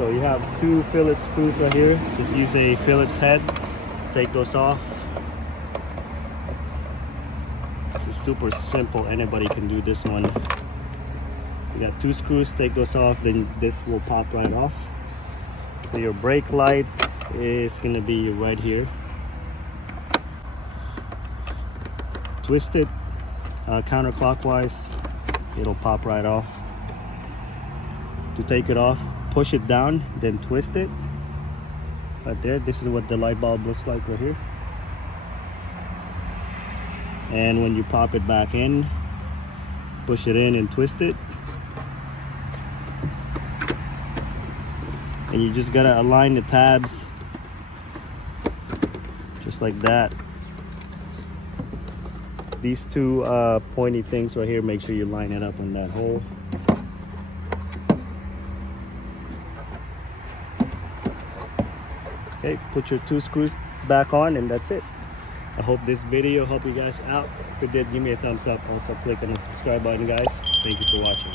So you have two Phillips screws right here. Just use a Phillips head, take those off. This is super simple, anybody can do this one. You got two screws, take those off, then this will pop right off. So your brake light is gonna be right here. Twist it counterclockwise, it'll pop right off. To take it off, push it down, then twist it. Right there, this is what the light bulb looks like right here. And when you pop it back in, push it in and twist it. And you just gotta align the tabs just like that. These two pointy things right here, make sure you line it up in that hole. Okay, put your two screws back on, and that's it. I hope this video helped you guys out. If it did, give me a thumbs up. Also click on the subscribe button, guys. Thank you for watching.